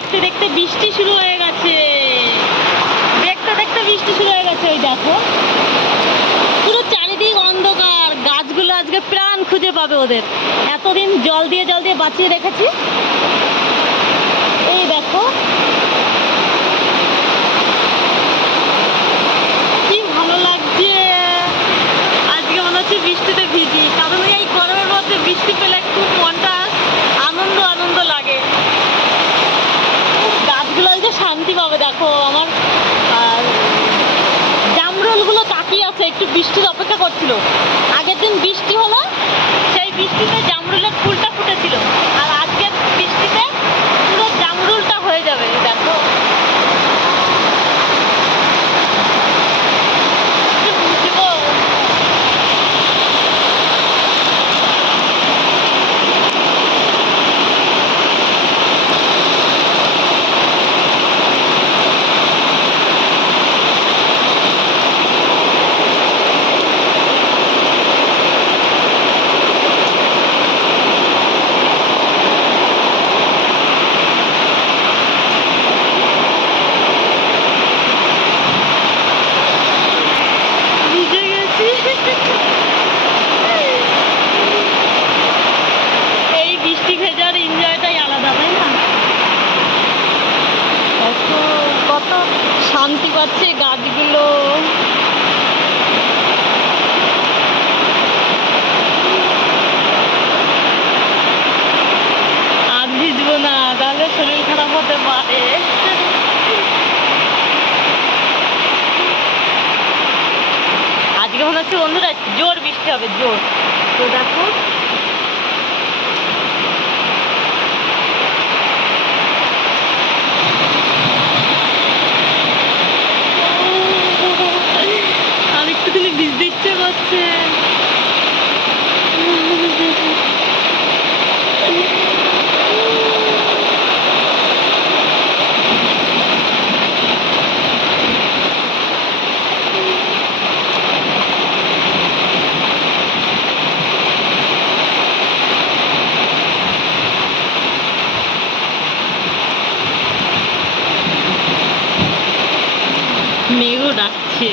দেখতে দেখতে বৃষ্টি শুরু হয়ে গেছে। দেখতে দেখতে বৃষ্টি শুরু হয়ে গেছে। ওই দেখো পুরো চারিদিক অন্ধকার। গাছগুলো আজকে প্রাণ খুঁজে পাবে ওদের। এতদিন জল দিয়ে বাঁচিয়ে রেখেছি। এই দেখো কি ভালো লাগছে। আজকে মনে হচ্ছে বৃষ্টিতে ভিজি, কারণ এই গরমের মধ্যে বৃষ্টি পেলে খুব মনটা আনন্দ আনন্দ লাগে। গাছগুলো যে শান্তি পাবে। দেখো আমার জামরুলগুলো তাকিয়ে আছে, একটু বৃষ্টির অপেক্ষা করছিল। আগের দিন বৃষ্টি হলো, সেই বৃষ্টিতে জামরুলের ফুলটা ফুটেছিল, আর আজকের বৃষ্টিতে পুরো জামরুলটা হয়ে যাবে। দেখো ভিজে গেছি। এই বৃষ্টি ভেজার এনজয়টাই আলাদা, তাই না? কত কত শান্তি পাচ্ছে গাছগুলো। আর ভিজবো না, তাহলে শরীর খারাপ হতে পারে। আজকে মনে হচ্ছে বন্ধুরা জোর বৃষ্টি হবে, জোর। তো দেখো আর একটুখানি ভিজতে ইচ্ছে করছে। মেঘও ডাকছে।